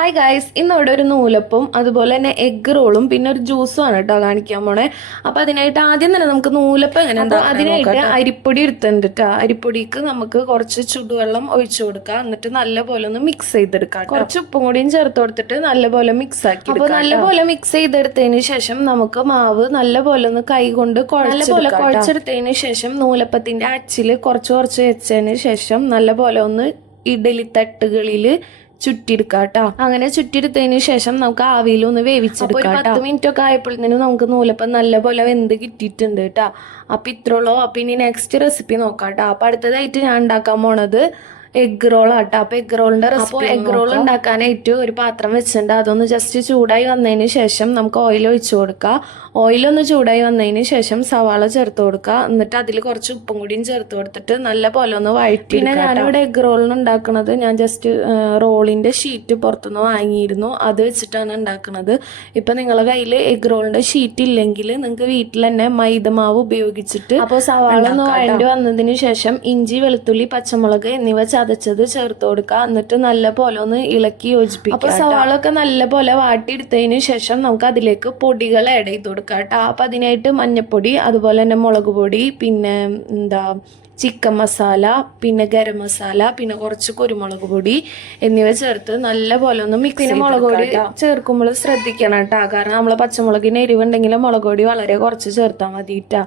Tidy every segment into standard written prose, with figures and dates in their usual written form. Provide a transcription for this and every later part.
Hi guys, ഇന്നിവിടെ ഒരു നൂലപ്പവും അതുപോലെ തന്നെ എഗ് റോളും പിന്നെ ഒരു ജ്യൂസും ആണ് കേട്ടോ കാണിക്കാൻ പോണേ. അപ്പോൾ അതിനായിട്ട് ആദ്യം തന്നെ നമുക്ക് നൂലപ്പം എങ്ങനെ ഉണ്ടാക്കാം. അതിനായിട്ട് അരിപ്പൊടി എടുത്തിട്ടുണ്ട് കേട്ടോ. അരിപ്പൊടിക്ക് നമുക്ക് കുറച്ച് ചുടുവെള്ളം ഒഴിച്ചു കൊടുക്കാം. എന്നിട്ട് നല്ലപോലെ ഒന്ന് മിക്സ് ചെയ്തെടുക്കാം. കുറച്ച് ഉപ്പും കൂടിയും ചേർത്ത് കൊടുത്തിട്ട് നല്ലപോലെ മിക്സ് ആക്കി. അപ്പോൾ നല്ലപോലെ മിക്സ് ചെയ്തെടുത്തതിന് ശേഷം നമുക്ക് മാവ് നല്ലപോലെ ഒന്ന് കൈ കൊണ്ട് നല്ലപോലെ കുഴച്ചെടുത്തതിന് ശേഷം നൂലപ്പത്തിന്റെ അച്ചിൽ കുറച്ച് കുറച്ച് വെച്ചതിന് ശേഷം നല്ലപോലെ ഒന്ന് ഇഡലി തട്ടുകളിൽ ചുറ്റിയെടുക്കാം കേട്ടോ. അങ്ങനെ ചുറ്റിയെടുത്തതിന് ശേഷം നമുക്ക് ആവിയിൽ ഒന്ന് വേവിച്ചെടുക്കാം. 10 മിനിറ്റ് ഒക്കെ ആയപ്പോഴത്തേനും നമുക്ക് നൂലപ്പം നല്ലപോലെ വെന്ത് കിട്ടിയിട്ടുണ്ട് കേട്ടോ. അപ്പം ഇത്രയുള്ളൂ. അപ്പം ഇനി നെക്സ്റ്റ് റെസിപ്പി നോക്കാം കേട്ടോ. അപ്പം അടുത്തതായിട്ട് ഞാൻ ഉണ്ടാക്കാൻ പോണത് എഗ് റോൾ ആട്ടോ. അപ്പോൾ എഗ് റോളിന്റെ റെസിപ്പി, എഗ് റോൾ ഉണ്ടാക്കാനായിട്ട് ഒരു പാത്രം വെച്ചിട്ടുണ്ട്. അതൊന്ന് ജസ്റ്റ് ചൂടായി വന്നതിന് ശേഷം നമുക്ക് ഓയിൽ ഒഴിച്ചു കൊടുക്കുക. ഓയിലൊന്ന് ചൂടായി വന്നതിന് ശേഷം സവാള ചേർത്ത് കൊടുക്കുക. എന്നിട്ട് അതിൽ കുറച്ച് ഉപ്പും കൂടിയും ചേർത്ത് കൊടുത്തിട്ട് നല്ല പോലെ ഒന്ന് വഴറ്റി. പിന്നെ ഞാനിവിടെ എഗ് റോളിന് ഉണ്ടാക്കുന്നത് ഞാൻ ജസ്റ്റ് റോളിന്റെ ഷീറ്റ് പുറത്തുനിന്ന് വാങ്ങിയിരുന്നു. അത് വെച്ചിട്ടാണ് ഉണ്ടാക്കുന്നത്. ഇപ്പം നിങ്ങളുടെ കയ്യിൽ എഗ് റോളിന്റെ ഷീറ്റ് ഇല്ലെങ്കിൽ നിങ്ങൾക്ക് വീട്ടിൽ തന്നെ മൈദമാവ് ഉപയോഗിച്ചിട്ട് അപ്പോൾ സവാള ഒന്ന് വഴണ്ടി വന്നതിന് ശേഷം ഇഞ്ചി, വെളുത്തുള്ളി, പച്ചമുളക് എന്നിവ ചതച്ചത് ചേർത്ത് കൊടുക്കുക. എന്നിട്ട് നല്ല പോലെ ഒന്ന് ഇളക്കി യോജിപ്പിക്കുക. അപ്പോൾ സവാളൊക്കെ നല്ല പോലെ വാട്ടിയെടുത്തതിന് ശേഷം നമുക്ക് അതിലേക്ക് പൊടികൾ ആഡ് ചെയ്ത് കൊടുക്കാം കേട്ടോ. അപ്പം അതിനായിട്ട് മഞ്ഞൾപ്പൊടി, അതുപോലെ തന്നെ മുളക് പൊടി, പിന്നെ ചിക്കൻ മസാല, പിന്നെ ഗരം മസാല, പിന്നെ കുറച്ച് കുരുമുളക് പൊടി എന്നിവ ചേർത്ത് നല്ല പോലെ ഒന്ന് മിക്സ്. പിന്നെ മുളക് പൊടി ചേർക്കുമ്പോൾ ശ്രദ്ധിക്കണം കേട്ടോ. കാരണം നമ്മളെ പച്ചമുളകിന് എരിവുണ്ടെങ്കിൽ മുളക് പൊടി വളരെ കുറച്ച് ചേർത്താൽ മതിട്ടാ.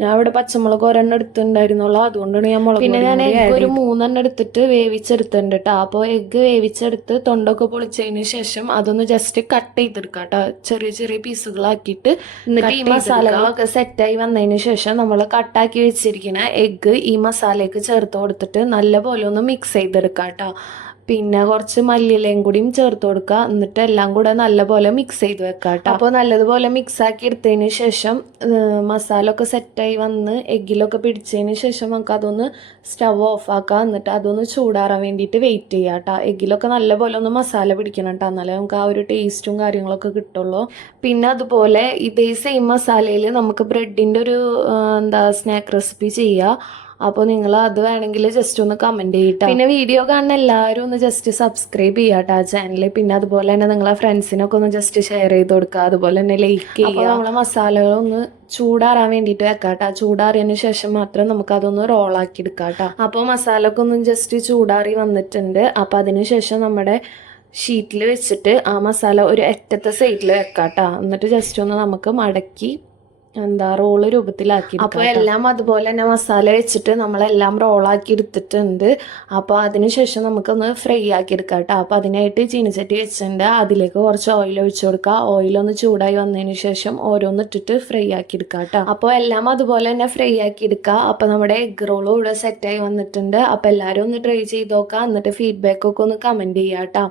ഞാൻ ഇവിടെ പച്ചമുളക് ഒരെണ്ണം എടുത്തിട്ടുണ്ടായിരുന്നുള്ളൂ, അതുകൊണ്ടാണ് ഞാൻ മുളക്. പിന്നെ ഞാൻ എഗ് ഒരു 3 എടുത്തിട്ട് വേവിച്ചെടുത്തിട്ടുണ്ട് കേട്ടോ. അപ്പോൾ എഗ് വേവിച്ചെടുത്ത് തൊണ്ടൊക്കെ പൊളിച്ചതിന് ശേഷം അതൊന്ന് ജസ്റ്റ് കട്ട് ചെയ്തെടുക്കാം കേട്ടോ, ചെറിയ ചെറിയ പീസുകളാക്കിയിട്ട്. എന്നിട്ട് ഈ മസാലകളൊക്കെ സെറ്റായി വന്നതിന് ശേഷം നമ്മൾ കട്ടാക്കി വെച്ചിരിക്കുന്ന എഗ് ഈ മസാലയ്ക്ക് ചേർത്ത് കൊടുത്തിട്ട് നല്ലപോലെ ഒന്ന് മിക്സ് ചെയ്തെടുക്കാം കേട്ടോ. പിന്നെ കുറച്ച് മല്ലിയിലയും കൂടിയും ചേർത്ത് കൊടുക്കുക. എന്നിട്ട് എല്ലാം കൂടെ നല്ലപോലെ മിക്സ് ചെയ്ത് വെക്കാം കേട്ടോ. അപ്പോൾ നല്ലതുപോലെ മിക്സ് ആക്കി എടുത്തതിന് ശേഷം മസാല ഒക്കെ സെറ്റായി വന്ന് എഗ്ഗിലൊക്കെ പിടിച്ചതിന് ശേഷം നമുക്ക് അതൊന്ന് സ്റ്റവ് ഓഫ് ആക്കാം. എന്നിട്ട് അതൊന്ന് ചൂടാറാൻ വേണ്ടിയിട്ട് വെയിറ്റ് ചെയ്യാം കേട്ടോ. എഗ്ഗിലൊക്കെ നല്ലപോലെ ഒന്ന് മസാല പിടിക്കണം കേട്ടോ, എന്നാലേ നമുക്ക് ആ ഒരു ടേസ്റ്റും കാര്യങ്ങളൊക്കെ കിട്ടുള്ളൂ. പിന്നെ അതുപോലെ ഇതേ സെയിം മസാലയിൽ നമുക്ക് ബ്രെഡിൻ്റെ ഒരു സ്നാക്ക് റെസിപ്പി ചെയ്യുക. അപ്പോൾ നിങ്ങൾ അത് വേണമെങ്കിൽ ജസ്റ്റ് ഒന്ന് കമൻറ്റ് ചെയ്യട്ടോ. പിന്നെ വീഡിയോ കാണുന്ന എല്ലാവരും ഒന്ന് ജസ്റ്റ് സബ്സ്ക്രൈബ് ചെയ്യാട്ടോ ആ ചാനൽ. പിന്നെ അതുപോലെ തന്നെ നിങ്ങളെ ഫ്രണ്ട്സിനൊക്കെ ഒന്ന് ജസ്റ്റ് ഷെയർ ചെയ്ത് കൊടുക്കുക. അതുപോലെ തന്നെ ലൈക്ക് ചെയ്യുക. അപ്പോൾ നമ്മളെ മസാലകളൊന്ന് ചൂടാറാൻ വേണ്ടിയിട്ട് വെക്കാട്ടോ. ചൂടാറിയതിന് ശേഷം മാത്രം നമുക്ക് അതൊന്ന് റോളാക്കി എടുക്കാം കേട്ടോ. അപ്പോൾ മസാല ഒക്കെ ഒന്ന് ജസ്റ്റ് ചൂടാറി വന്നിട്ടുണ്ട്. അപ്പോൾ അതിന് ശേഷം നമ്മുടെ ഷീറ്റിൽ വെച്ചിട്ട് ആ മസാല ഒരു അറ്റത്തെ സൈഡിൽ വെക്കാട്ടോ. എന്നിട്ട് ജസ്റ്റ് ഒന്ന് നമുക്ക് മടക്കി റോള് രൂപത്തിലാക്കി. അപ്പോൾ എല്ലാം അതുപോലെ തന്നെ മസാല വെച്ചിട്ട് നമ്മളെല്ലാം റോളാക്കി എടുത്തിട്ടുണ്ട്. അപ്പോൾ അതിനുശേഷം നമുക്കൊന്ന് ഫ്രൈ ആക്കി എടുക്കാം കേട്ടോ. അപ്പോൾ അതിനായിട്ട് ചീനിച്ചട്ടി വെച്ചിട്ടുണ്ട്. അതിലേക്ക് കുറച്ച് ഓയിൽ ഒഴിച്ചു കൊടുക്കുക. ഓയിലൊന്ന് ചൂടായി വന്നതിന് ശേഷം ഓരോന്ന് ഇട്ടിട്ട് ഫ്രൈ ആക്കി എടുക്കാം കേട്ടോ. അപ്പോൾ എല്ലാം അതുപോലെ തന്നെ ഫ്രൈ ആക്കി എടുക്കുക. അപ്പോൾ നമ്മുടെ എഗ് റോളും ഇവിടെ സെറ്റായി വന്നിട്ടുണ്ട്. അപ്പോൾ എല്ലാവരും ഒന്ന് ട്രൈ ചെയ്ത് നോക്കുക. എന്നിട്ട് ഫീഡ്ബാക്കൊക്കെ ഒന്ന് കമൻറ്റ് ചെയ്യാം കേട്ടോ.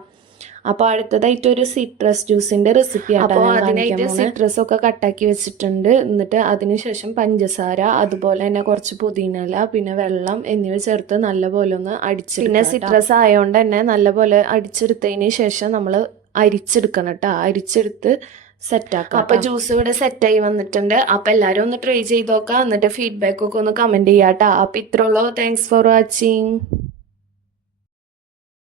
അപ്പോൾ അടുത്തതായിട്ട് ഒരു സിട്രസ് ജ്യൂസിൻ്റെ റെസിപ്പിയാണ്. അപ്പോൾ അതിനായിട്ട് സിട്രസ് ഒക്കെ കട്ടാക്കി വെച്ചിട്ടുണ്ട്. എന്നിട്ട് അതിനുശേഷം പഞ്ചസാര, അതുപോലെ തന്നെ കുറച്ച് പുതിനയില, പിന്നെ വെള്ളം എന്നിവ ചേർത്ത് നല്ലപോലെ ഒന്ന് അടിച്ച്. പിന്നെ സിട്രസ് ആയതുകൊണ്ട് തന്നെ നല്ലപോലെ അടിച്ചെടുത്തതിന് ശേഷം നമ്മൾ അരിച്ചെടുക്കണം കേട്ടോ. അരിച്ചെടുത്ത് സെറ്റാക്കാം. അപ്പോൾ ജ്യൂസ് ഇവിടെ സെറ്റായി വന്നിട്ടുണ്ട്. അപ്പോൾ എല്ലാവരും ഒന്ന് ട്രൈ ചെയ്ത് നോക്കാം. എന്നിട്ട് ഫീഡ്ബാക്കൊക്കെ ഒന്ന് കമൻറ്റ് ചെയ്യാം കേട്ടോ. അപ്പോൾ ഇത്രയുള്ളൂ. Thanks for watching.